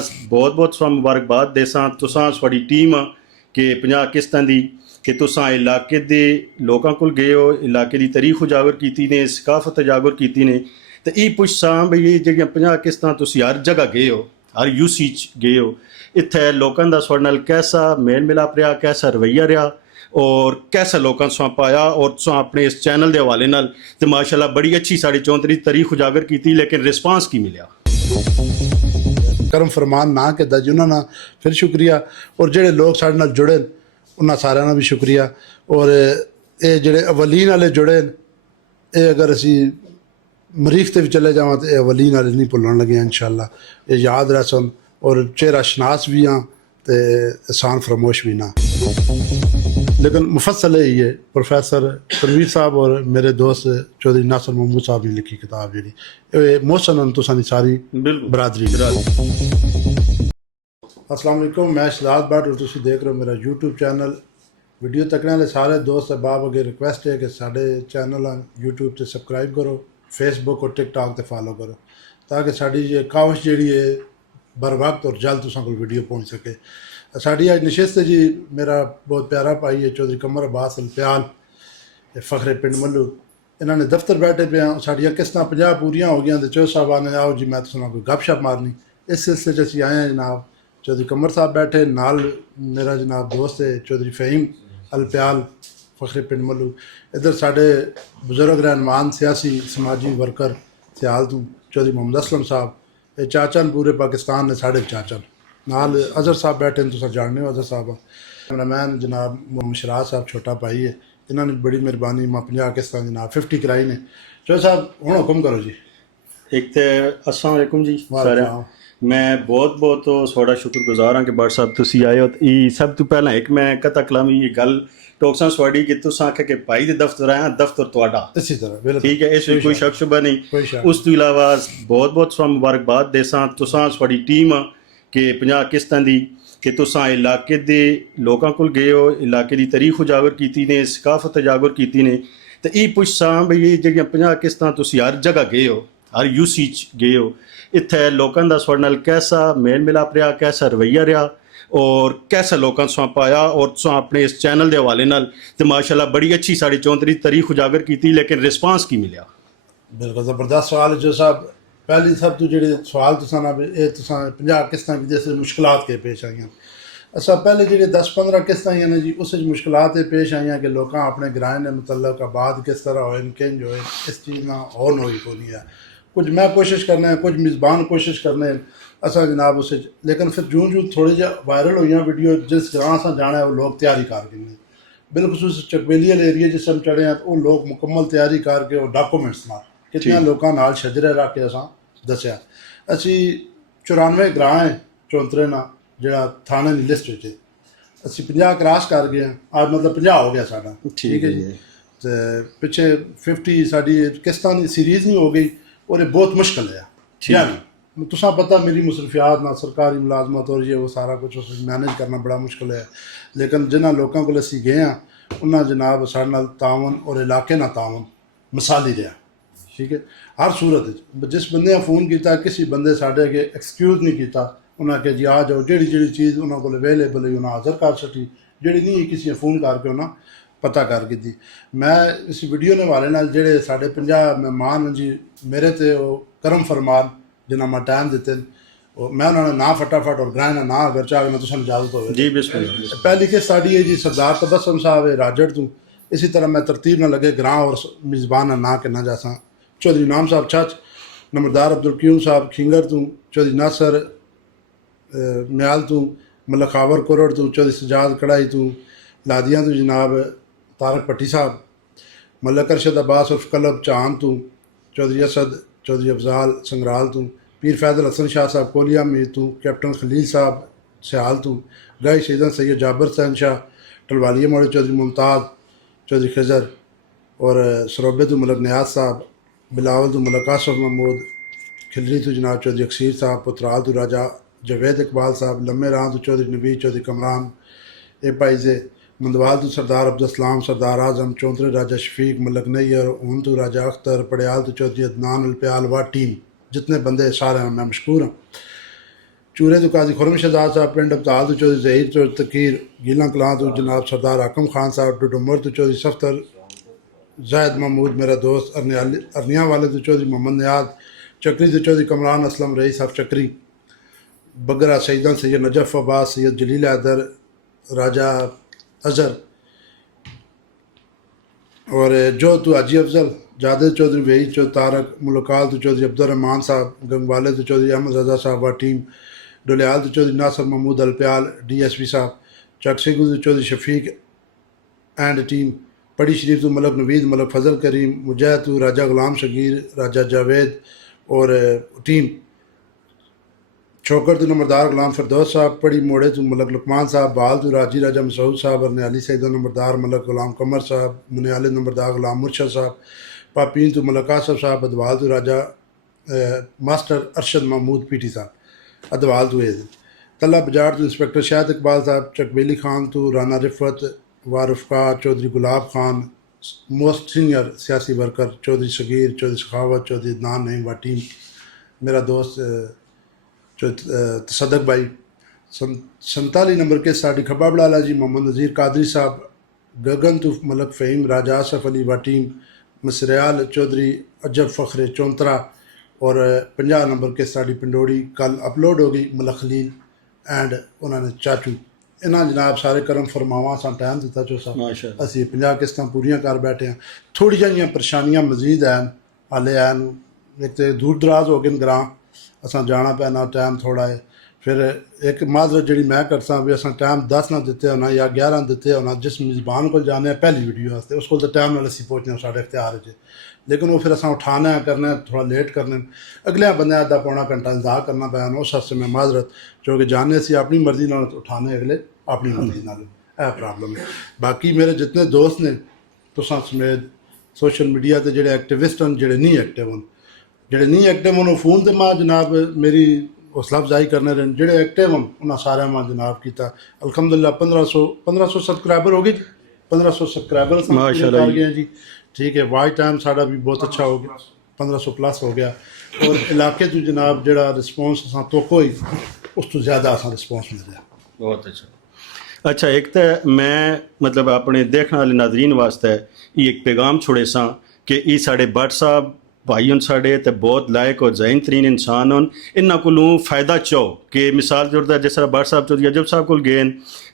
ਬਹੁਤ ਬਹੁਤ ਤੁਹਾਨੂੰ ਮੁਬਾਰਕਬਾਦ ਦੇਸਾਂ ਤੁਸਾਂ ਤੁਹਾਡੀ ਟੀਮ ਕਿ 50 ਕਿਸ਼ਤਾਂ ਦੀ ਕਿ ਤੁਸਾਂ ਇਲਾਕੇ ਦੇ ਲੋਕਾਂ ਕੋਲ ਗਏ ਹੋ, ਇਲਾਕੇ ਦੀ ਤਾਰੀਖ ਉਜਾਗਰ ਕੀਤੀ ਨੇ, ਸਕਾਫਤ ਉਜਾਗਰ ਕੀਤੀ ਨੇ। ਤੇ ਇਹ ਪੁੱਛਾਂ ਵੀ ਇਹ ਜਿਹੜੀਆਂ 50 ਕਿਸ਼ਤਾਂ ਤੁਸੀਂ ਹਰ ਜਗ੍ਹਾ ਗਏ ਹੋ, ਹਰ ਯੂਸੀ 'ਚ ਗਏ ਹੋ, ਇੱਥੇ ਲੋਕਾਂ ਦਾ ਤੁਹਾਡੇ ਨਾਲ ਕੈਸਾ ਮੇਲ ਮਿਲਾਪ ਰਿਹਾ, ਕੈਸਾ ਰਵੱਈਆ ਰਿਹਾ और कैसा लोगों से पाया और तुम अपने इस चैनल के हवाले नाल ते माशाल्लाह बड़ी अच्छी साड़ी 34 तारीख उजागर की, लेकिन रिस्पांस की मिलिया? करम फरमान ना कि जिन्होंने फिर शुक्रिया और जेडे लोग साढ़े नाल जुड़े उन्होंने सारे भी शुक्रिया। और ये जेडे अवलीन वाले जुड़े ये अगर असी मरीख ते भी चले जावां तो अवलीन वाले नहीं भुल्लण लगे इंशाअल्लाह, ये याद रसन और चेहरा शनास भी हाँ तो एहसान फरमोश भी ना। लेकिन मुफस्सल है ये प्रोफेसर तनवीर साहब और मेरे दोस्त चौधरी नासिर महमूद साहब ने लिखी किताब जी मोहसन तुसानी सारी बरादरी। अस्सलाम वालेकुम, मैं शहजाद भट्ट और तुसी देख रहे हो मेरा यूट्यूब चैनल। वीडियो तकने वाले सारे दोस्त अहबाब अगे रिक्वेस्ट है कि साढ़े चैनल यूट्यूब से सबसक्राइब करो, फेसबुक और टिकटॉक से फॉलो करो ताकि साड़ी ये काविश जी है बर वक्त और जल्द तुसां कोल वीडियो पहुँच सके। साड़ी अज नशिस्त जी मेरा बहुत प्यारा भाई है चौधरी कमर अब्बास अलप्याल फखरे पिंड मल्लू, इन्होंने दफ्तर बैठे पे साड़ियाँ किस्तां 50 पूरियां हो गई तो चौधरी साहब आने आओ जी मैं तुसां कोई गपशप मारनी। इस सिलसिले असीं आए हैं जनाब, चौधरी कमर साहब बैठे नाल मेरा जनाब दोस्त है चौधरी फ़हीम अलप्याल फखरे पिंड मल्लू, इधर साढ़े बुजुर्ग रहनुमान सियासी समाजी वर्कर सियाल तो चौधरी मोहम्मद असलम साहब, ये चाचन पूरे पाकिस्तान ने साढ़े चाचन नाल अजहर साहब बैठे तुम जानते हो अजहर साहब। कैमरामैन जनाब मोहम्मद शराज साहब छोटा भाई है, इन्होंने बड़ी मेहरबानी मैं 50 किस्तां जनाब 50 कराई ने। चौधरी साहब हुण हुक्म करो जी। एक तो अस्सलाम वालेकुम जी सारे, मैं बहुत बहुत थोड़ा शुक्रगुजार हाँ कि भट्ट साहब तुसी आए हो। ये सब तो पहला एक मैं कथा कलामी ये गल टोकसा सवाड़ी कि तुस आखे कि भाई दे दफ्तर आया दफ्तर तुहाडा इसी तरह ठीक है, इस कोई शक शुबा नहीं। उस तो इलावा बहुत बहुत ਤੁਹਾਨੂੰ ਮੁਬਾਰਕਬਾਦ ਦੇਸਾਂ ਤੁਸਾਂ ਤੁਹਾਡੀ ਟੀਮ कि 50 किश्तां दी कि तुसां इलाके दे लोकां कोल गए हो, इलाके दी तारीख उजागर कीती ने, सकाफत उजागर कीती ने। तो ये पुछसां भी ये ਜਿਹੜੀਆਂ 50 किश्तां तुसी हर जगह गए हो, हर यूसी 'ਚ गए हो, ਇੱਥੇ ਲੋਕਾਂ ਦਾ ਤੁਹਾਡੇ ਨਾਲ कैसा मेल मिलाप रहा, कैसा रवैया रहा और कैसा लोगों से पाया और तुम अपने इस चैनल के हवाले नाल ते माशाल्लाह बड़ी अच्छी साड़ी 34 तारीख उजागर की, लेकिन रिस्पांस की मिलिया? बिल्कुल ज़बरदस्त सवाल है जो साहब। पहली सब तो जो सवाल तुसां 50 किस्तां जैसे मुश्किलात के पेश आई असा पहले जो 10-15 किस्तां हैं जी उस मुश्किलात पेश आई कि लोग अपने ग्राएं ने मतलब आबाद किस तरह होए किंज होए इस चीज़ ना और होई को नहीं है। कुछ मैं कोशिश करना है, कुछ मेज़बान कोशिश करने असा जनाब उस, लेकिन फिर जूं जूं थोड़ी जी वायरल हुई वीडियो जिस ग्रां से जाना है वो लोग तैयारी कर गए। बिलखसूस चकबेली वाले एरिए जिस हम चढ़े हैं तो वो लोग मुकम्मल तैयारी करके वो डॉक्यूमेंट्स नाल कितने लोगों नाल शजरे रख के असां दसिया। असी 94 ग्रां है 34 ना जो थाने की लिस्ट च असी 50 क्रॉस कर गए हैं, आज मतलब 50 हो गया साडा ठीक है जी। तो पिछे 50 साड़ी किस्तां की सीरीज़ नहीं हो गई और ये बहुत मुश्किल है यानी तुसा पता मेरी मुसरफियात ना सरकारी मुलाजमत और ये वो सारा कुछ मैनेज करना बड़ा मुश्किल है। लेकिन जिन्होंने लोगों को असी गए हैं उन्होंने जनाब साढ़े नाल तावन और इलाके ना तावन मिसाली रहा ठीक है। हर सूरत जिस बंदे फोन किया किसी बंदे साढ़े अगे एक्सक्यूज़ नहीं किया, उन्हें आख्या जी आ जाओ जी चीज़ उन्होंने को अवेलेबल है उन्हें हाज़र कर सकी, जी नहीं किसी ने फोन करके उन्हें पता करके दी। मैं इस वीडियो ने वाले नाल जेड़े साढ़े 50 मेहमान जी मेरे ते वो करम फरमान जिन्हें मैं टाइम दिते मैं उन्होंने ना फटाफट और ग्रां ना अगर चाहे मैं तुम इजाजत हो जी बिल्कुल। पहली किस्त साड़ी है जी सरदार तबस्सुम साहब है राजड़ तू, इसी तरह मैं तरतीब न लगे ग्रां और मेज़बान ना के ना जासा चौधरी नाम साहब छच, नंबरदार अब्दुल क्यूम साहब खिंगर तू, चौधरी नासर म्याल तू, मलखावर कोरड़ तू, चौधरी सजाद कढ़ाई तू, लादियाँ तू जनाब तारक भट्टी साहब, मलक अरशद अब्बास उर्फ कलब चांद तू, चौधरी असद, चौधरी अफजाल संगराल तू, पीर फैजल हसन शाह साहब कोलिया मीर तू, कैप्टन खलील साहब सियाल तू, गाय शहीदन सैयद जाबर सैन शाह टलवालिया मोड़े, चौधरी मुमताज़, चौधरी खजर और सरोबे तू मलक नियाज साहब, बिलावल तो मलक आसफ महमूद, खिलरी तो जनाब चौधरी अक्सीर साहब, पुत्राल तो राजा जवेद इकबाल साहब, लम्बे राह तो चौधरी नबी, चौधरी कमरान ए पाइजे, मंदवाल तो सरदार अब्दुलसलाम, सरदार आजम, चौंतरे राजा शफीक, मलक नैयर, ऊन तो राजा अख्तर, पड़ियाल तो चौधरी अदनान अलप्याल व टीम जितने बंदे सारे मैं मशहूर हाँ। चूरे तो काजी खुरम शहजाद साहब, पिंड अबताल तो चौधरी जहीर तो तकीर, गीला कलां तो जनाब सरदार हाकम खान साहब, डुडुमर तो चौधरी सफ्तर जायद महमूद मेरा दोस्त, अरनिया वाले तो चौधरी मोहम्मद नियाज, चक्री तो चौधरी कमरान असलम रईस साहब चक्री, बगरा सईदा सैयद नजफ अब्बास, सैयद जलील हैदर, राजा अजहर, और जो तो हाजी अफजल, जावेद चौधरी वही चौधरी तारक, मुलकाल तो चौधरी अब्दुलरहमान साहब, गंगवाले तो चौधरी अहमद रजा साहब व टीम, डोलियाल तो चौधरी नासर महमूद अलप्याल DSP साहब, चकसेगु तो चौधरी शफीक एंड टीम, पड़ी शरीफ तो मलक नवीद, मलक फजल करीम, मुजाहिद तो राजा गुलाम शगीर, राजा जावेद और टीम, छोकर तो नंबरदार गुलाम फरदौस साहब, पड़ी मोड़े तो मलक लुकमान साहब, बाल तो राजी राजा मसूद साहब, अरनियाली सैदा नंबरदार मलक गुलाम कमर साहब, मुनियाले नंबरदार गुलाम मुर्शद साहब, पापीन तो मलक आसफ साहब, अदवाल तो राजा मास्टर अरशद महमूद PT साहब, अदवाल तो तल्ला बजाड़ तो इंस्पेक्टर शाहिद इकबाल साहब, चकबेली खान तो राना रिफत वारफ़ा, चौधरी गुलाब खान, मोस्ट सीनियर सियासी वर्कर, चौधरी शगीर, चौधरी सखावत, चौधरी अदनान नईम व टीम, मेरा दोस्त तसदक भाई, 47 नंबर के साड़ी खब्बा बड़ाला जी, मोहम्मद नज़ीर कादरी साहब, गगन तो मलक फ़हीम, राजा आसफ अली व टीम, मसरियाल चौधरी अजब फ़ख्र चौंतरा, और 50 नंबर के साड़ी पिंडोड़ी कल अपलोड हो गई, मलक खलील एंड उन्होंने चाचू, इन्होंने जनाब सारे करम फरमावा सा टाइम दिता चो साहब, असी 50 किस्तां पूरियां कर बैठे हैं। थोड़ी जिहियां परेशानियां मजीद हैं हाले हैं, एक तो दूर दराज हो गए ग्रां, असां जाना पैना, टाइम थोड़ा है, फिर एक माजरत जी मैं करता भी असां टाइम 10 ना दिते होना या 11 दिते होना, जिस मेज़बान को जाने पहली वीडियो वास्ते उस को तो टाइम नाल असीं पहुंचने साढ़े इख्तियार च, लेकिन वो फिर असां उठाना है करना है, थोड़ा लेट करने, अगले बंदे अद्धा पौना घंटा इंतजार करना पैना, उस वास्ते मैं माजरत क्योंकि जाने से अपनी मर्जी नाल उठाने अगले अपनी मर्जी नाल, यह प्रॉब्लम है। बाकी मेरे जितने दोस्त ने तुसां समेत सोशल मीडिया ते जेह्ड़े एक्टिविस्ट न, जेह्ड़े नहीं एक्टिव न, जेह्ड़े नहीं एक्टिव न फोन ते मां जनाब मेरी हौसला अफजाई करने रहे, जेह्ड़े एक्टिव न उन्हें सारे मां जनाब किया अल्हम्दुलिल्लाह 1500 सब्सक्राइबर हो गए, 1500 सब्सक्राइबर कर गए जी, ठीक है। वाच टाइम साड़ा भी बहुत अच्छा हो गया, 1500 प्लस हो गया, और इलाके तो जनाब जेड़ा रिस्पॉन्स असां तो कोई उस तो ज़्यादा असां रिस्पॉन्स मिल रहा, बहुत अच्छा। अच्छा, एक तो मैं मतलब अपने देखने वाले नाजरीन वास्ते ये एक पैगाम छोड़े सा कि ये साढ़े भट्ट साहब भाई हूँ साढ़े तो बहुत लायक और जहीन तरीन इंसान हूँ, इन्हों को फ़ायदा चाहो कि मिसाल के तौर पर जिस तरह भट्ट साहब चौधरी अजब साहब को गए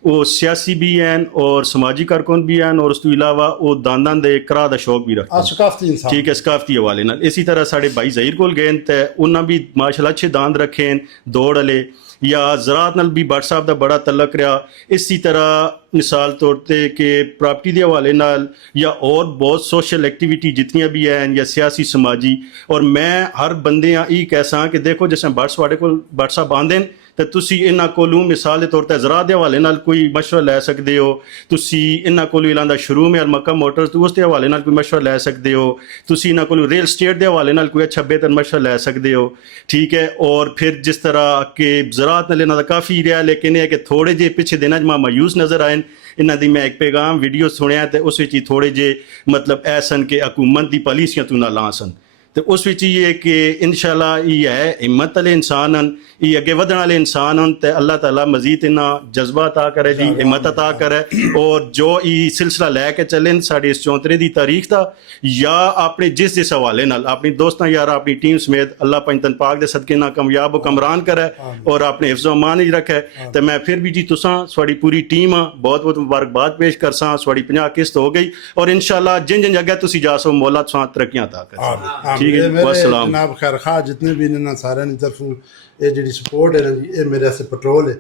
वो सियासी भी हैं और समाजी कारकुन भी हैं, और उस तो इलावा वो दान दे करा दा शौक भी रखते हैं, ठीक है, सकाफती हवाले नाल। इसी तरह साढ़े भाई ज़हीर को गए तो उन्हें भी माशाल्लाह अच्छे दान रखे दौड़ वाले, या ज़रात नाल भी भट्ट साहब का बड़ा तलक रहा। इसी तरह मिसाल तौर पर कि प्रॉपर्टी के हवाले नाल या और बहुत सोशल एक्टिविटी जितनियां भी हैं या सियासी समाजी, और मैं हर बंदे ये कैसा कि देखो जिस भट्ट साहब को भट्ट साहब आंदे तो तुसी इन्हां कोलों मिसाल के तौर पर ज़रात के हवाले नाल कोई मशवरा लै सकते हो, तुसी इन्हां कोलों इलांदा शुरू में अलमक्का मोटर्स तो उसके हवाले नाल कोई मशवरा लै सकते हो, तुसी इन्हां कोलों रियल स्टेट के हवाले नाल कोई अच्छा बेहतर मशवरा लै सकते हो, ठीक है। और फिर जिस तरह के ज़रात नाल इन्हां दा काफ़ी रहा, लेकिन यह कि थोड़े जे पिछले दिनों मां मायूस नज़र आए इन्हां दी। मैं एक पैगाम वीडियो सुनिया तो उस विच थोड़े जे मतलब ऐसन कि हुकूमत की पॉलिसियां तू ना ला सन, तो उस विच ये कि इंशाल्लाह ये है हिम्मत वाले इंसान हैं, ये अगे वधण वाले इंसान हैं, तो अल्लाह ताला मजीद इन्हें जज्बा अता करे जी, हिम्मत अता करे, और जो ये सिलसिला लैके चलें साड़ी इस 34 की तारीख का, या अपने जिस हवाले नाल अपनी दोस्तों यार अपनी टीम समेत अल्लाह पंजतन पाक दे सदके ना कामयाब व कमरान करे और अपने हिफ्ज़ अमान ही रखे। तो मैं फिर भी जी तुसां साड़ी पूरी टीम बहुत बहुत मुबारकबाद पेश करसा, साड़ी 50 किस्त हो गई, और इंशाल्लाह जिन जिन जगह तुसी जा सो मौला तुसां तरक्कियां अता करे। ठीक है, वस्सलाम जनाब खैर खा जितने भी इन्होंने सारे की तरफों ये जी सपोर्ट है ना जी, ये मेरे से पेट्रोल है,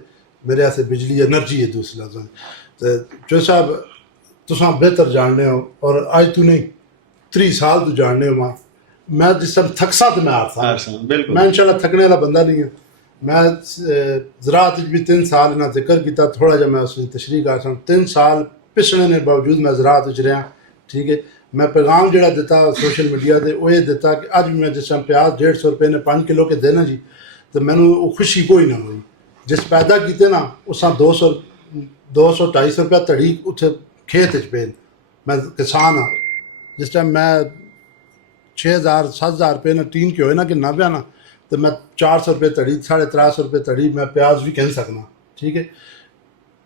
मेरे से बिजली एनर्जी है दूसरा। तो जो साहब तुसां बेहतर जानने हो, और आज तू नहीं 3 साल तू जानने हो मां, मैं जिस समय थकसा तो मैं हारसा, मैं इंशाल्लाह थकने वाला बंदा नहीं है। मैं ज़रात भी 3 साल ना जिक्र किया, थोड़ा जहा मैं उसकी तशरीह कर सकता, 3 साल पिछड़े ने बावजूद मैं ज़रात रहा, ठीक है। मैं पैगाम जोड़ा दिता सोशल मीडिया से वो ये दिता कि अज भी मैं जिस टाइम प्याज 150 रुपये ने 5 किलो के देना जी, तो मैनू खुशी कोई ना हुई, जिस पैदा किए ना उस 200-250 रुपया धड़ी उत्थे खेत पे, मैं किसान हाँ, जिस टाइम मैं 6000-7000 रुपये ने टीन के होए ना कि ना पिया ना, तो मैं 400 रुपये धड़ी 350 रुपये धड़ी मैं प्याज भी कह सकना, ठीक है।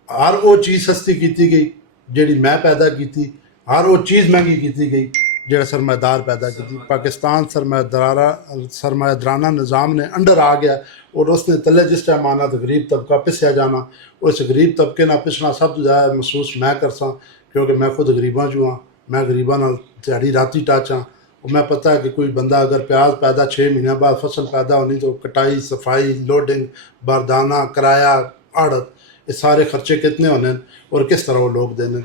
हर वो चीज़ सस्ती की गई जी मैं पैदा की, हर वो चीज़ महंगी की गई जो सरमादार पैदा की। पाकिस्तान सरमायादाराना निज़ाम ने अंडर आ गया और उसने तले जिस टाइम आना तो गरीब तबका पिसया जाना। उस गरीब तबके ना पिसना सब तो ज़्यादा महसूस मैं कर सा, क्योंकि मैं खुद गरीबा चूँ हाँ, मैं गरीबा नाल दिहाड़ी राती टच हाँ। और मैं पता है कि कोई बंदा अगर प्याज पैदा 6 महीने बाद फसल पैदा होनी तो कटाई सफाई लोडिंग बारदाना किराया आड़त ये सारे खर्चे कितने होने और किस तरह वो लोग देने।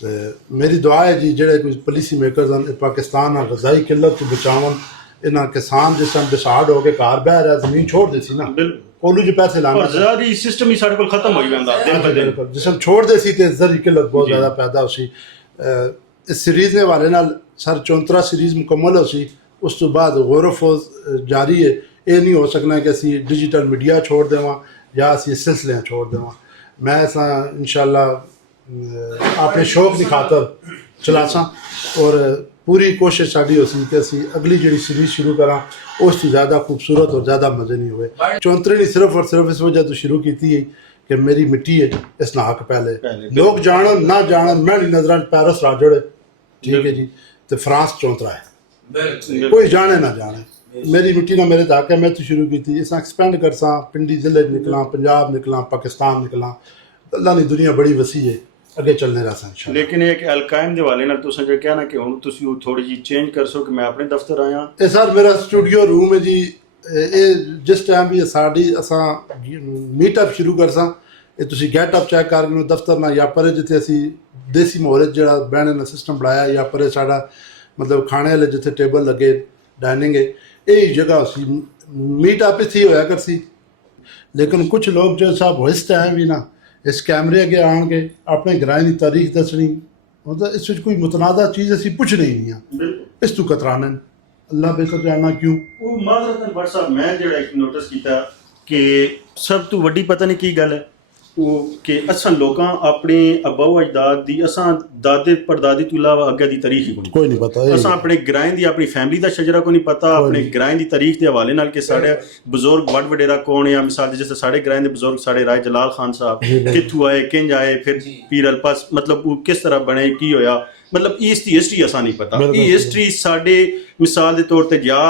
तो मेरी दुआ है जी जेडे कोई पॉलिसी मेकर्स हैं पाकिस्तान आ गज़ाई किल्लत तो बचावन। इन्हें किसान जिस टाइम डिसाइड हो के घर बह रहा जमीन छोड़ दी सी ना कोलू जो पैसे लाना सिस्टम ही साढ़े को खत्म हो गया जिस टाइम छोड़ दे सी तो जरी किल्लत बहुत ज़्यादा पैदा हो सी। इस सीरीज़ के हवाले नाल सर 34 सीरीज़ मुकम्मल हो सी, उस तो बाद गौर फौज जारी है। ये नहीं हो सकना कि असी डिजिटल मीडिया छोड़ देवां या असी सिलसिले छोड़ देवां। मैं इंशाअल्लाह अपने शौक की खातर चलासा और पूरी कोशिश साड़ी हो सी कि असी अगली जी सीरीज़ शुरू करा उस तो ज़्यादा खूबसूरत और ज़्यादा मज़े नहीं हुए। 34 सिर्फ और सिर्फ इस वजह तो शुरू की है कि मेरी मिट्टी है इस ना हक पहले लोग जानन ना जानन मैं नहीं नजर पैरिस राजड़ ठीक है जी तो फ्रांस 34 है कोई जाने ना जाने मेरी मिट्टी ना मेरे तक है। मैं तो शुरू की थी इस एक्सपेंड कर सा पिंडी जिले निकला पंजाब निकला पाकिस्तान निकला अल्लाह की दुनिया बड़ी वसी है अगे चलने रहा। लेकिन एक अलकायम के हवाले तुसें जो कहना कि हुण तुसीं थोड़ी जी चेंज कर सो कि मैं अपने दफ्तर आया ये सर मेरा स्टूडियो रूम है जी। ये जिस टाइम भी साड़ी असां मीटअप शुरू कर सा ये तुसीं गेटअप चेक कर लो दफ्तर ना या परे जिथे असी देसी माहौल जो बहने का सिस्टम बनाया या परे साड़ा मतलब खाने वाले जिथे टेबल लगे डाइनिंग है यही जगह सी मीटअप इत्थे होया कर सी। लेकिन कुछ लोग जो साहब इस टाइम भी ना इस कैमरे अगे आन के अपने ग्रां की तारीख दसनी मतलब इस कोई मुतनादा चीज़ असी पुछनी ही नहीं है इस तू कतराने अल्लाह बेहतर जानना क्यों। वो माजरतन बट साहब मैं जो नोटिस किया कि सब तो वड्डी पता नहीं की गल है वो कि असां लोकां अपने अबाऊ अजदाद दी असां दादे परदादी तो इलावा अगे दी तारीख ही कोई नहीं पता। असां अपने ग्रां दी अपनी फैमिली दा शजरा को नहीं पता अपने ग्रां दी तारीख के हवाले नाल कि साढ़े बुजुर्ग वड वडेरा कौन है। मिसाल जैसे साढ़े ग्रां दे बुजुर्ग साढ़े राय जलाल खान साहब कित्थों आए किंज आए फिर पीर अल्पास मतलब वो किस तरह बने की होया मतलब इसकी हिस्ट्री असां नहीं पता। ये हिस्ट्री साढ़े मिसाल के तौर पर या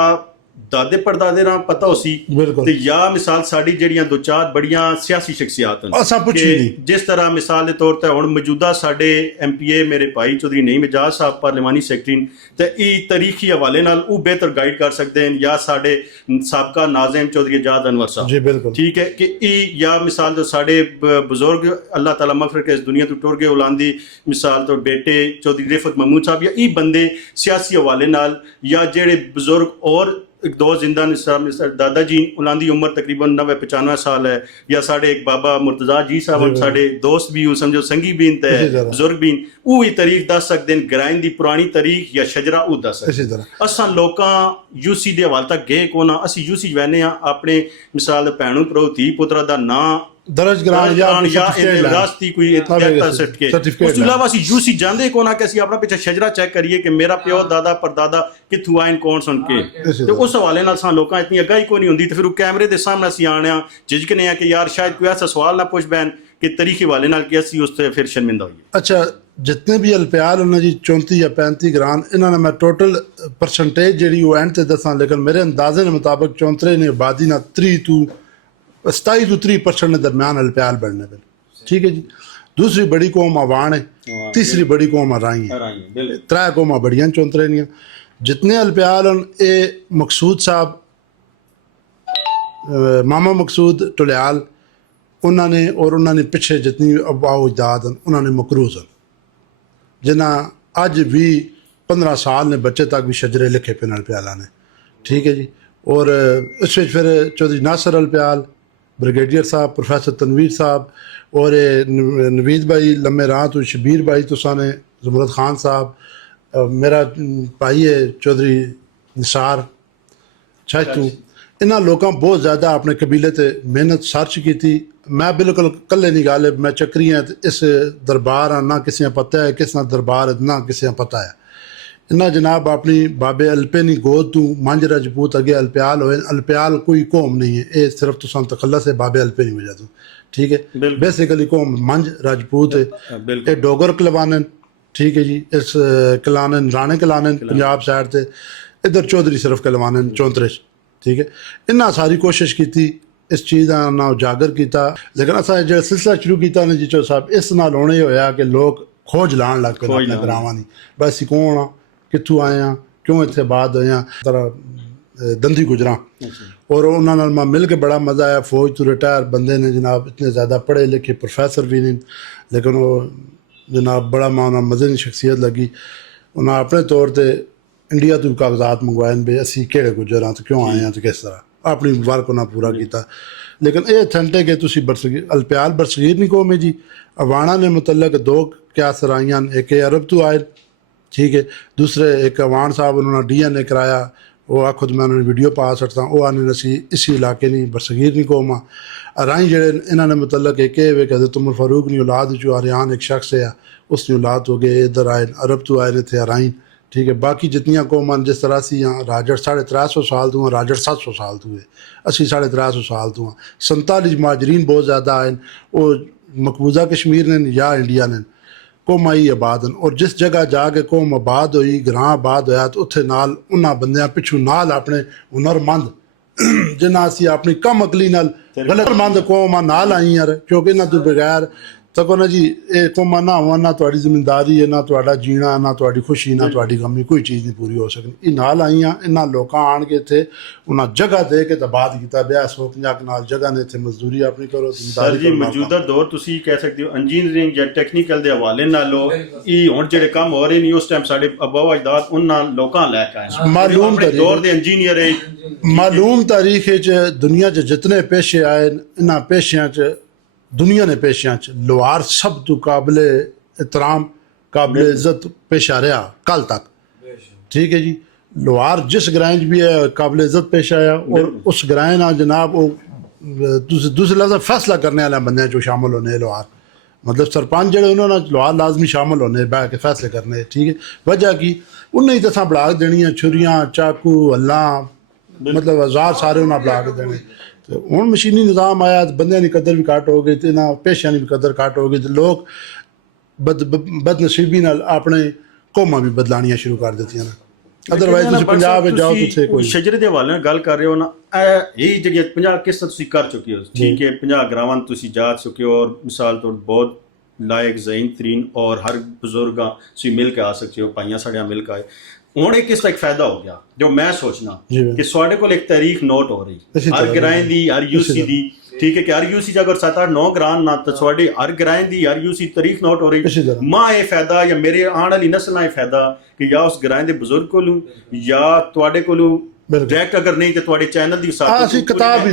दादे परदादे ना पता हो सी ते या मिसाल साड़ी जड़ियां दो चार बड़ियां सियासी शख्सियात जिस तरह मिसाल के तौर पर हुण मौजूदा साडे MPA मेरे भाई चौधरी नईम एजाज साहब पार्लिमानी सैकटरी ते ई तारीखी हवाले नाल वो बेहतर गाइड कर सकते हैं या साडे साबका नाज़िम चौधरी एजाज अनवर साहब ठीक है कि ई या मिसाल जो साडे बुजुर्ग अल्लाह ताला मगफिरत के इस दुनिया तो टुर गए औलांदी मिसाल तो बेटे चौधरी रिफत महमूद साहब या ई बंदे सियासी हवाले नाल या जेड़े बुजुर्ग और एक दो जिंदा दादा जी उन्होंने उम्र तकरीबन 90-95 साल है या साढ़े एक बाबा मुर्तजा जी साहब साढ़े दोस्त भी समझो संगी बीन ते बुजुर्ग बीन वो ही तारीख दस सकते हैं ग्राइन दी पुरानी तारीख या शजरा वो दस सकते असां लोकां UC दे हवाले तक गए कोना असी UC वैने अपने मिसाल भैनों भ्रो धी पुत्रा दा नां दरज या विरासती कोई सर्टिफिकेट उस अलावा असी UC जांदे कोना कि असी अपना पिछे शजरा चेक करिए कि मेरा प्यो दादा परदादा कित्थों आए कौन सुन के तो उस हवाले नाल सा लोकां इतनी अगाही कोई नहीं हुंदी ते फिर वो कैमरे दे सामने असी आने झिझकने आ कि यार शायद कोई ऐसा सवाल ना पुछ बैन कि तरीके हवाले नाल कि असी उस ते फिर शर्मिंदा होइए। अच्छा जितने भी अलप्याल उन्हें जी 34 या 35 ग्रां इन्होंने मैं टोटल परसेंटेज जी वो एंड से दसा लेकिन मेरे अंदाजे के मुताबिक 34 ने आबादी ना 3 to 27-30% के दरम्यान अलप्याल बढ़ने पे ठीक है जी। दूसरी बड़ी कौम अवान है तीसरी बड़ी कौम अराई है त्रै कौम बड़ियां 34 जितने अलप्याल ये मकसूद साहब मामा मकसूद टुलियाल उन्होंने और उन्होंने पिछे जितनी अबाओ अजदाद उन्होंने मकरूज जिन्हें अज भी 15 साल ने बच्चे तक भी शजरे लिखे पे अलप्याला ने ठीक है जी। और इस फिर चौधरी नासिर अलप्याल ब्रिगेडियर साहब प्रोफेसर तनवीर साहब और नवीद भाई लम्बे राह तो शबीर भाई तुसाने ज़ुमरत खान साहब मेरा भाई है चौधरी निसार छाजतू इन्होंने लोगों बहुत ज़्यादा अपने कबीले ते मेहनत सर्च की थी। मैं बिल्कुल कल्ले नहीं गल मैं चक्री हैं इस दरबार ना किसी पता है किस दरबार ना किसी पता है इन्ना जनाब अपनी बाबे अल्पे नी गोद तू मंझ रजपूत अगे अल्पयाल होए अल्पयाल कोई कौम नहीं है ये सिर्फ तुसां तखल्लस है बाबे अल्पे नहीं वजह तो ठीक है बेसिकली कौम मंझ राजपूत है ये डोगर कलवानन ठीक है जी इस कलानन राणे कलानन पंजाब साइड से इधर चौधरी सिर्फ कलवानन चौंतरे ठीक है इन्ना सारी कोशिश की इस चीज़ का ना उजागर किया लेकिन असा जो सिलसिला शुरू किया ने जी साहब इस नाल होने होया कि लोग खोज लाण लग पे अपने ग्रावां दी बस कौन आ कित्थों आए हैं क्यों इतने बाद होए हैं तरह दंदी गुजरा और उन्होंने मैं मिल के बड़ा मज़ा आया फौज तो रिटायर बंदे ने जनाब इतने ज़्यादा पढ़े लिखे प्रोफेसर भी नहीं लेकिन वो जनाब बड़ा मैं उन्हें मज़े की शख्सियत लगी उन्हें अपने तौर पर इंडिया तो कागजात मंगवाए भी असी केड़े गुजर हाँ तो क्यों आए हैं तो किस तरह अपनी वर्क उन्हें पूरा किया लेकिन ये अथेंटिक है तुसी बरसगीर अल्पयाल बरसगीर नहीं कौम है जी अवाना ने मुतलक दो क्या सराइयां एक अरब तो आए ठीक है दूसरे एक अवान साहब उन्होंने DNA कराया वो आ खुद मैं उन्होंने वीडियो पा सकता वो आने नसी इसी इलाके नहीं बरसगीर नहीं कौम आ अराई जड़े इन्होंने मुतलक एक कहते तुमर फारूक नहीं औलाद जो आरियान एक शख्स है उसकी औलाद हो गए इधर आए अरब तो आए थे अराइन ठीक है बाकी जितनियाँ कौमान जिस तरह से यहाँ राजड़ 350 साल तो राजड़ 700 साल तो है असी 350 साल तो 47 महाजरीन बहुत ज़्यादा आए वो मकबूजा कश्मीर ने या इंडिया ने कौम आई आबाद और जिस जगह जाके कौम आबाद हुई ग्रां आबाद होया तो उत्थे नाल उन्हां बंदियां पिछू नाल अपने हुनरमंद जिन्हां असी अपनी कम अकली नाल गलतमंद कौम नाल आई यार क्योंकि इन्हां तो बगैर तको ना जी ये कौमां ना होवन ना तुहाडी जिम्मेदारी है ना तुहाडा जीना ना तुहाडी खुशी ना तुहाडी गमी कोई चीज़ नहीं पूरी हो सकनी ये नाल आईयां इन्हां लोकां आण के इत्थे उन्हां जगह दे के आबाद कीता 150 कनाल जगह ने इत्थे मजदूरी अपनी करो सर जी मौजूदा दौर तुसी कह सकते हो इंजीनियरिंग या टेक्निकल दे हवाले नालों ये हुण जेहड़े काम हो रहे नहीं उस टाइम साडे अबा अजदाद उन्हां लोकां लैके आए मालूम दौर दे इंजीनियर मालूम तारीख च दुनिया च जितने पेशे आए इन्हां पेशियां च दुनिया ने पेशियां च लोहार सब तो काबिल एहतराम काबिल इज्जत पेशा रहा कल तक ठीक है जी लोहार जिस ग्राएं भी है काबिल इज्जत पेश आया और उस ग्राएं ना जनाब वो दूसरे लफ्ज़ फैसला करने वाले बंदे जो शामिल होने लोहार मतलब सरपंच जड़े उन्होंने लोहार लाजमी शामिल होने बह के फैसले करने ठीक है वजह की उन्हें ही तसा बढ़ा देनियां छुरियां चाकू हल्लां मतलब औजार सारे उन्हें बढ़ा के देने तो हूँ मशीनी निज़ाम आया तो बंदे की कदर भी घट हो गई तो इन्होंने पेशियां की भी कदर घट हो गई तो लोग बदनसीबी नाल अपने कौमां भी बदलानियां शुरू कर दित्तियां ने अदरवाइज तुसीं पंजाब विच जाओ तुथे कोई शजरे दे हवाले नाल गल कर रहे हो ना ਇਹ ਜਿਹੜੀਆਂ 50 ਕਿਸ਼ਤਾਂ ਤੁਸੀਂ ਕਰ ਚੁੱਕੇ ਹੋ ਠੀਕ ਹੈ 50 ਗਰਾਵਾਂ ਤੁਸੀਂ ਜਾ ਚੁੱਕੇ ਹੋ और मिसाल तौर बहुत लायक ज़हीन तरीन और हर बुजुर्ग ਤੁਸੀਂ मिल के आ सकते हो भाइयां साढ़ियां मिल के आए ਹੁਣ एक किस एक फायदा हो गया जो मैं सोचना कि ਤੁਹਾਡੇ ਕੋਲ एक तारीख नोट हो रही हर ग्राएं दी हर यूसी दी ठीक है कि हर यूसी अगर 7-8-9 ग्रां ना तो ਤੁਹਾਡੇ हर ग्राएं दी हर यूसी तारीख नोट हो रही मां ये फायदा या मेरे आने वाली नस्ल ये फायदा कि या उस ग्राएं दे बुजुर्ग कोलों या ਤੁਹਾਡੇ ਕੋਲੋਂ डायरेक्ट अगर नहीं तो ਤੁਹਾਡੇ चैनल ਦੀ किताब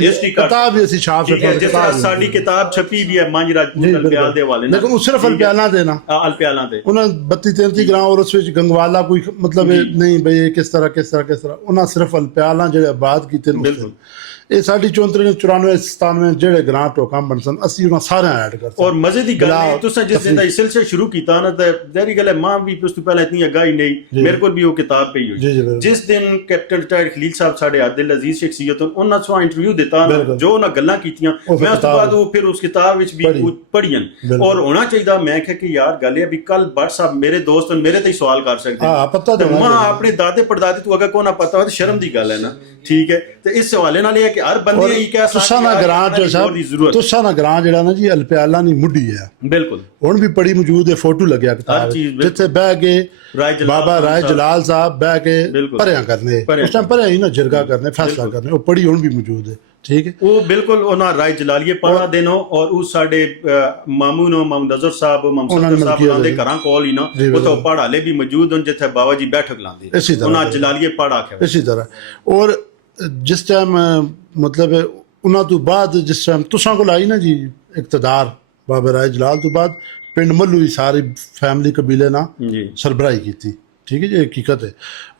भी ਅਸੀਂ ਛਾਪ ਸਕਦੇ ਜਿਸ ਤਰ੍ਹਾਂ ਸਾਡੀ ਕਿਤਾਬ ਛਪੀ ਵੀ ਹੈ ਮੰਝ ਰਾਜਪੂਤ ਅਲਪਿਆਲ ਦੇ ਹਵਾਲੇ ਨਾਲ लेकिन वो सिर्फ अल्पयाला देना ਅਲਪਿਆਲਾਂ ਦੇ ਉਹਨਾਂ 32-33 ਗ੍ਰਾਂ और उस ਵਿੱਚ ਗੰਗਵਾਲਾ ਕੋਈ मतलब नहीं ਬਈ ਕਿਸ ਤਰ੍ਹਾਂ ਉਹਨਾਂ ਸਿਰਫ ਅਲਪਿਆਲਾਂ ਜਿਹੜੇ ਆਬਾਦ ਕੀਤੇ ਨੇ ਬਿਲਕੁਲ ਇਹ ਸਾਡੀ 94-97 ਜਿਹੜੇ ਗ੍ਰਾਂ ਟੋਕਾਂ ਬਣਸਨ ਅਸੀਂ ਉਹਨਾਂ ਸਾਰਿਆਂ ਐਡ ਕਰਤੇ ਔਰ ਮਜ਼ੇ ਦੀ ਗੱਲ ਹੈ ਤੁਸੀਂ ਜਿਸ ਦਿਨ ਦਾ ਇਹ ਸਿਲਸਿਲਾ ਸ਼ੁਰੂ ਕੀਤਾ ਨਾ ਤੇ ਦੈਰੀ ਗੱਲ ਹੈ ਮਾਂ ਵੀ ਉਸ ਤੋਂ ਪਹਿਲਾਂ ਇਤਨੀ ਅਗਾਈ ਨਹੀਂ ਮੇਰੇ ਕੋਲ ਵੀ ਉਹ ਕਿਤਾਬ ਪਈ ਹੋਈ ਜਿਸ ਦਿਨ ਕੈਪਟਨ ਰਿਟਾਇਰਡ ਖਲੀਲ ਸਾਹਿਬ ਸਾਡੇ ਆਦਿਲ ਅਜ਼ੀਜ਼ ਸ਼ਖਸੀਅਤ ਉਹਨਾਂ ਸਵਾ ਇੰਟਰਵਿਊ ਦਿੱਤਾ ਜੋ ਉਹਨਾਂ ਗੱਲਾਂ ਕੀਤੀਆਂ ਮੈਂ ਉਸ ਤੋਂ ਬਾਅਦ ਉਹ ਫਿਰ ਉਸ ਕਿਤਾਬ ਵਿੱਚ ਵੀ ਪੜ੍ਹੀਆਂ ਔਰ ਹੋਣਾ ਚਾਹੀਦਾ ਮੈਂ ਕਿਹਾ ਕਿ ਯਾਰ ਗੱਲ ਹੈ ਵੀ ਕੱਲ ਬੱਟ ਸਾਹਿਬ ਮੇਰੇ ਦੋਸਤ ਮੇਰੇ ਤੇ ਹੀ ਸਵਾਲ ਕਰ ਸਕਦੇ ਤੇ ਮਾਂ ਆਪਣੇ ਦਾਦੇ ਪੜਦਾਦੇ ਤੋਂ ਅਗਰ ਕੋਈ ਨਾ ਪਤਾ ਹੋਵੇ ਤਾਂ ਸ਼ਰਮ ਦੀ ਗੱਲ ਹੈ ਨਾ ਠੀਕ ਹੈ ਤੇ ਇਸ ਹਵਾਲੇ ਨਾਲ ਇਹ ਕਿ ਹਰ ਬੰਦੇ ਇਹ ਕਹਿ ਸਕਦਾ ਤੁਸਾਂ ਨਾ ਗ੍ਰਾਂ ਚ ਸਾਹਿਬ ਤੁਸਾਂ ਨਾ ਗ੍ਰਾਂ ਜਿਹੜਾ ਨਾ ਜੀ ਅਲਪਿਆਲਾ ਨਹੀਂ ਮੁੱਢੀ ਹੈ ਬਿਲਕੁਲ ਹੁਣ ਵੀ ਪੜੀ ਮੌਜੂਦ ਹੈ ਫੋਟੋ ਲੱਗਿਆ ਕਿਤਾਬ ਜਿੱਥੇ ਬਹਿ ਕੇ ਬਾਬਾ ਰਾਏ ਜਲਾਲ ਸਾਹਿਬ ਬਹਿ ਕੇ ਭਰਿਆ ਕਰਨੇ ਉਸ ਟਾਈਮ ਭਰਿਆ ਹੀ ਨਾ ਜਰਗਾ ਕਰਨੇ ਫੈਸਲਾ ਕਰਨੇ ਉਹ ਪੜੀ ਹੁਣ ਵੀ ਮੌਜੂਦ ਹੈ ठीक है वो बिल्कुल उन्हें राय जलालिए पढ़ा देनो और उस साडे मामू नो मामू नजर साहब मामू सदर साहब उन्हां दे घरां कोल ही ना वो तो पढ़ हाले भी मौजूद हैं जिथे बाबा जी बैठक लांदे उन्हां जलालिए पढ़ आखे इसी तरह और जिस टाइम मतलब उन्हां तो बाद जिस टाइम तुसां कोल आई ना जी इक्तदार बाबा राय जलाल तो बाद पिंड मल्लू ही सारी फैमिली कबीले ना सरबराही की थी ठीक है जी हकीकत है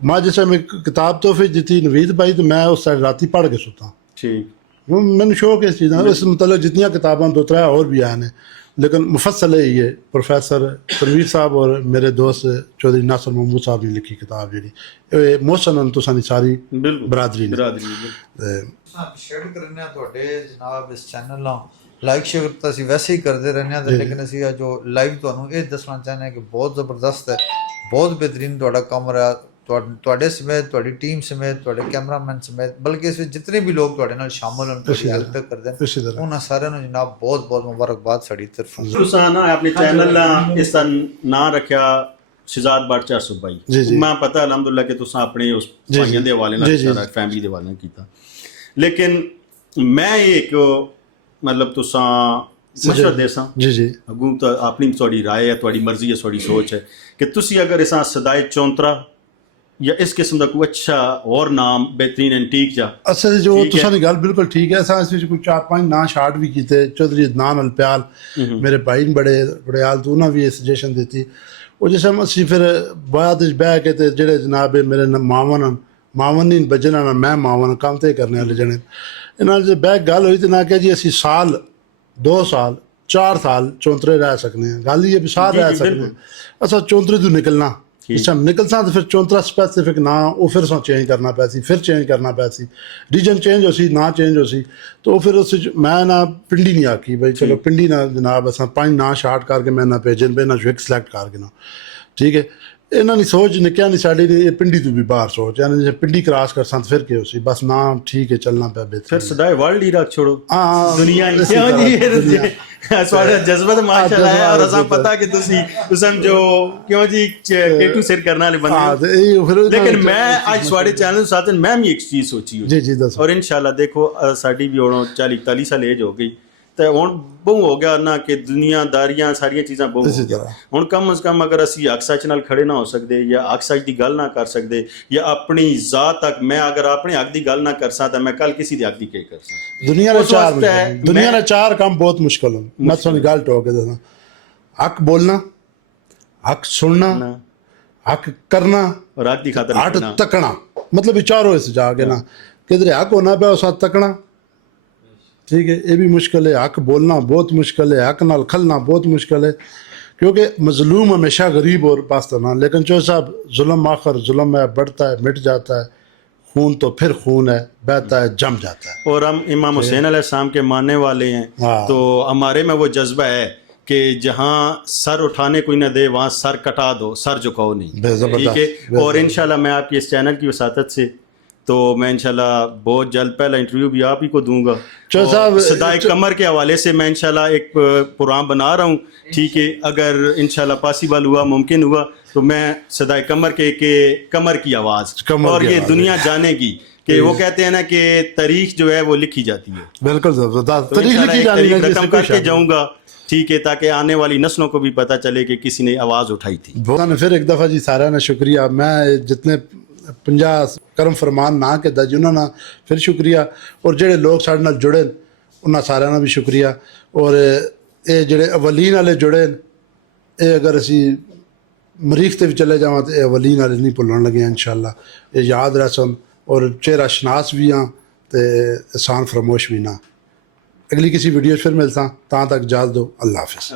मैं जिस टाइम एक किताब तोहफे दी नवीद भाई तो मैं उस साइड राती पढ़ के सुता ठीक मैंने शौक इस चीज़ इस मतलब जितनियां किताबां 2-3 और भी आए हैं लेकिन मुफस्सल है ये प्रोफेसर तनवीर साहब और मेरे दोस्त चौधरी नासिर महमूद साहब ने लिखी किताब जी मोहसन तुसानी सारी बिल्कुल बरादरी ने शेयर करने ਤੁਹਾਡੇ ਜਨਾਬ ਇਸ ਚੈਨਲ ਨਾਲ ਲਾਈਕ ਸ਼ੇਅਰ ਤਾਂ ਅਸੀਂ ਵੈਸੇ ਹੀ ਕਰਦੇ ਰਹਿੰਦੇ ਹਾਂ ਲੇਕਿਨ ਅਸੀਂ ਆ ਜੋ ਲਾਈਵ ਤੁਹਾਨੂੰ ਇਹ ਦੱਸਣਾ ਚਾਹੁੰਦੇ ਹਾਂ ਕਿ ਬਹੁਤ ਜ਼ਬਰਦਸਤ ਹੈ ਬਹੁਤ ਬਿਹਤਰੀਨ ਤੁਹਾਡਾ ਕੰਮ ਰਿਹਾ ਤੁਹਾਡੇ ਸਮੇਤ ਤੁਹਾਡੀ ਟੀਮ ਸਮੇਤ ਤੁਹਾਡੇ ਕੈਮਰਾਮੈਨ ਸਮੇਤ ਬਲਕਿ ਇਸ ਵਿੱਚ ਜਿੰਨੇ ਵੀ ਲੋਕ ਤੁਹਾਡੇ ਨਾਲ ਸ਼ਾਮਲ ਹੋਣ ਤੁਹਾਡੀ ਹੈਲਪ ਕਰਦੇ ਨੇ ਉਹਨਾਂ ਸਾਰਿਆਂ ਨੂੰ ਜਨਾਬ ਬਹੁਤ ਬਹੁਤ ਮੁਬਾਰਕਬਾਦ ਸਾਡੀ ਤਰਫੋਂ ਤੁਸੀਂ ਨਾ ਆਪਣੇ ਚੈਨਲ ਨਾਲ ਇਸ ਦਾ ਨਾਂ ਰੱਖਿਆ ਸ਼ਹਿਜ਼ਾਦ ਬਾਦਸ਼ਾਹ ਸੁਬਾਈ ਮੈਂ ਪਤਾ ਅਲਹਮਦੁਲਿਲਾ ਕਿ ਤੁਸੀਂ ਆਪਣੇ ਉਸ ਭਾਈਆਂ ਦੇ ਹਵਾਲੇ ਨਾਲ ਸਾਰਾ ਫੈਮਿਲੀ ਦੇ ਹਵਾਲੇ ਨਾਲ ਕੀਤਾ ਲੇਕਿਨ ਮੈਂ ਇੱਕ ਮਤਲਬ ਤੁਸੀਂ ਮਸ਼ਵਰਾ ਦੇਸਾਂ ਜੀ ਅਗੂ ਤਾਂ ਆਪਣੀ ਤੁਹਾਡੀ ਰਾਏ ਹੈ ਤੁਹਾਡੀ ਮਰਜ਼ੀ ਹੈ ਤੁਹਾਡੀ ਸੋਚ ਹੈ ਕਿ ਤੁਸੀਂ ਅਗਰ ਇਸਾਂ ਸਦਾਏ ਚੌਂਤਰਾ ਜਾਂ ਇਸ ਕਿਸਮ ਦਾ ਕੋਈ ਅੱਛਾ ਹੋਰ ਨਾਮ ਬਿਹਤਰੀਨ ਐਂਟੀਕ ਜਾਂ ਅਸਲ ਜੋ ਤੁਸੀਂ ਦੀ ਗੱਲ ਬਿਲਕੁਲ ਠੀਕ ਹੈ ਅਸਾਂ ਇਸ ਵਿੱਚ ਕੋਈ 4-5 ਨਾਂ ਸ਼ਾਰਟ ਵੀ ਕੀਤੇ ਚੌਧਰੀ ਅਦਨਾਨ ਅਲਪਿਆਲ ਮੇਰੇ ਭਾਈ ਨੇ ਬੜੇ ਆਲ ਤੋਂ ਉਹਨਾਂ ਵੀ ਇਹ ਸੁਜੈਸ਼ਨ ਦਿੱਤੀ ਉਹ ਜਿਸ ਟਾਈਮ ਅਸੀਂ ਫਿਰ ਬਾਅਦ ਵਿੱਚ ਬਹਿ ਕੇ ਤੇ ਜਿਹੜੇ ਜਨਾਬ ਮੇਰੇ ਮਾਵਨ ਨਹੀਂ ਬਜਣਾ ਨਾ ਮੈਂ ਮਾਵਨ ਕੰਮ ਤੇ ਕਰਨੇ ਵਾਲੇ ਜਣੇ ਇਹਨਾਂ ਜੇ ਬਹਿ ਗੱਲ ਹੋਈ ਤੇ ਨਾ ਕਿ ਜੀ ਅਸੀਂ ਸਾਲ 2 ਸਾਲ 4 ਸਾਲ ਚੌਂਤਰੇ ਰਹਿ ਸਕਦੇ ਹਾਂ ਗੱਲ ਇਹ ਵੀ ਸਾਲ ਰਹਿ ਸਕਦੇ ਹਾਂ ਅਸਾਂ ਚੌਂਤਰੇ ਤੋਂ ਨਿਕਲਣਾ ਇਸ ਟਾਈਮ ਨਿਕਲਸਾਂ ਤਾਂ ਫਿਰ ਚੌਂਤਰਾ ਸਪੈਸੀਫਿਕ ਨਾ ਉਹ ਫਿਰ ਸਾਨੂੰ ਚੇਂਜ ਕਰਨਾ ਪਿਆ ਸੀ ਫਿਰ ਚੇਂਜ ਕਰਨਾ ਪਿਆ ਸੀ ਰੀਜਨ ਚੇਂਜ ਹੋ ਸੀ ਨਾ ਚੇਂਜ ਹੋ ਸੀ ਤਾਂ ਉਹ ਫਿਰ ਉਸ ਮੈਂ ਨਾ ਪਿੰਡੀ ਨਹੀਂ ਆਖੀ ਬਈ ਚਲੋ ਪਿੰਡੀ ਨਾ ਜਨਾਬ ਅਸਾਂ 5 ਨਾਂ ਸ਼ਾਰਟ ਕਰਕੇ ਮੈਂ ਨਾ ਭੇਜਣ ਬੇ ਨਾ ਇੱਕ ਸਿਲੈਕਟ ਕਰਕੇ ਨਾ ਠੀਕ ਹੈ ਇਹਨਾਂ ਦੀ ਸੋਚ ਨਿੱਕਿਆਂ ਦੀ ਸਾਡੀ ਇਹ ਪਿੰਡੀ ਤੋਂ ਵੀ ਬਾਹਰ ਸੋਚ ਯਾਨੀ ਜੇ ਪਿੰਡੀ ਕ੍ਰਾਸ ਕਰਸਾਂ ਤਾਂ ਫਿਰ ਕੀ ਹੋ ਸੀ ਬਸ ਨਾ ਠੀਕ ਹੈ ਚੱਲਣਾ ਪਿਆ ਬਿਹਤਰ ਫਿਰ ਸਦਾਏ ਵਰਲਡ ਹੀ ਰੱਖ ਛੋੜੋ ਦੁਨੀਆ ਹੀ ਕਿਉਂ ਜੀ ਤੁਹਾਡਾ ਜਜ਼ਬਾ ਤਾਂ ਮਾਸ਼ਾਅੱਲਾ ਹੈ ਔਰ ਅਸਾਂ ਪਤਾ ਕਿ ਤੁਸੀਂ ਸਮਝੋ ਕਿਉਂ ਜੀ ਟੇਟੂ ਸਿਰ ਕਰਨ ਵਾਲੇ ਬੰਦੇ ਲੇਕਿਨ ਮੈਂ ਅੱਜ ਤੁਹਾਡੇ ਚੈਨਲ ਸਾਥ ਮੈਂ ਵੀ ਇੱਕ ਚੀਜ਼ ਸੋਚੀ ਜੀ ਜੀ ਦੱਸੋ ਔਰ ਇਨਸ਼ਾਅੱਲਾ ਦੇਖੋ ਸਾਡੀ ਵੀ ਹੁਣ 40-41 ਸਾਲ ਏਜ ਹੋ ਗਈ ਤੇ ਹੁਣ ਬਹੁ ਹੋ ਗਿਆ ਨਾ ਕਿ ਦੁਨੀਆਦਾਰੀਆਂ ਸਾਰੀਆਂ ਚੀਜ਼ਾਂ ਬਹੁ ਹੋ ਗਿਆ ਹੁਣ ਕਮ ਅਜ਼ ਕਮ ਅਗਰ ਅਸੀਂ ਹੱਕ ਸੱਚ ਨਾਲ ਖੜੇ ਨਾ ਹੋ ਸਕਦੇ ਜਾਂ ਹੱਕ ਸੱਚ ਦੀ ਗੱਲ ਨਾ ਕਰ ਸਕਦੇ ਜਾਂ ਆਪਣੀ ਜ਼ਾਤ ਤੱਕ ਮੈਂ ਅਗਰ ਆਪਣੇ ਹੱਕ ਦੀ ਗੱਲ ਨਾ ਕਰ ਸਕਦਾ ਤਾਂ ਮੈਂ ਕੱਲ ਕਿਸੇ ਦੀ ਹੱਕ ਦੀ ਕੀ ਕਰ ਸਕਦਾ ਦੁਨੀਆ ਦੇ 4 ਕੰਮ ਬਹੁਤ ਮੁਸ਼ਕਲ ਹਨ ਮੈਂ ਤੁਹਾਨੂੰ ਗੱਲ ਟੋਕ ਕੇ ਦੱਸਾਂ ਹੱਕ ਬੋਲਣਾ ਹੱਕ ਸੁਣਨਾ ਹੱਕ ਕਰਨਾ ਔਰ ਹੱਕ ਦੀ ਖਾਤਰ ਹੱਕ ਤੱਕਣਾ ਮਤਲਬ ਵਿਚਾਰੋ ਇਸ ਜਾ ਕੇ ਨਾ ਕਿਧਰੇ ਹੱਕ ਹੋਣਾ ਪਿਆ ਉਸ ਹੱਥ ਤੱਕਣਾ ठीक है ये भी मुश्किल है हक बोलना बहुत मुश्किल है हक नाल खलना बहुत मुश्किल है क्योंकि मजलूम हमेशा गरीब और पास्ताना लेकिन जो साहब जुल्म आखिर जुल्म है बढ़ता है मिट जाता है खून तो फिर खून है बहता है जम जाता है और हम इमाम हुसैन अलैहिस्सलाम के मानने वाले हैं तो हमारे में वो जज्बा है कि जहाँ सर उठाने कोई ना दे वहाँ सर कटा दो सर झुकाओ नहीं ठीक है और इंशाल्लाह मैं आपकी इस चैनल की वसातत से तो मैं इंशाल्लाह बहुत जल्द पहला इंटरव्यू भी आप ही को दूंगा सदाए कमर के हवाले से मैं इंशाल्लाह एक प्रोग्राम बना रहा हूँ ठीक है अगर इंशाल्लाह पॉसिबल हुआ मुमकिन हुआ तो मैं सदाए कमर के कमर की आवाज़ और ये दुनिया जानेगी कि वो कहते हैं ना कि तारीख जो है वो लिखी जाती है बिल्कुल तारीख रकम करके जाऊँगा ठीक है ताकि आने वाली नस्लों को भी पता चले कि किसी ने आवाज़ उठाई थी फिर एक दफ़ा जी सारा ने शुक्रिया मैं जितने 50 ਕਰਮ ਫਰਮਾਨ ਨਾ ਕੀਤਾ ਜੀ ਉਹਨਾਂ ਨਾਲ ਫਿਰ ਸ਼ੁਕਰੀਆ ਔਰ ਜਿਹੜੇ ਲੋਕ ਸਾਡੇ ਨਾਲ ਜੁੜੇ ਉਹਨਾਂ ਸਾਰਿਆਂ ਦਾ ਵੀ ਸ਼ੁਕਰੀਆ ਔਰ ਇਹ ਜਿਹੜੇ ਅਵਲੀਨ ਵਾਲੇ ਜੁੜੇ ਇਹ ਅਗਰ ਅਸੀਂ ਮਰੀਖ ਤੇ ਵੀ ਚਲੇ ਜਾਵਾਂ ਤੇ ਇਹ ਅਵਲੀਨ ਵਾਲੇ ਨਹੀਂ ਭੁੱਲਣ ਲੱਗੇ ਇਨਸ਼ਾਅੱਲਾ ਇਹ ਯਾਦ ਰੱਖਣ ਔਰ ਚਿਹਰਾ ਸ਼ਨਾਸ ਵੀ ਆ ਤੇ ਅਹਿਸਾਨ ਫਰਮੋਸ਼ ਵੀ ਨਾ ਅਗਲੀ ਕਿਸੇ ਵੀਡੀਓ 'ਚ ਫਿਰ ਮਿਲਸਾਂ ਤਾਂ ਤੱਕ ਇਜਾਜ਼ਤ ਦਿਓ ਅੱਲਾ ਹਾਫਿਜ਼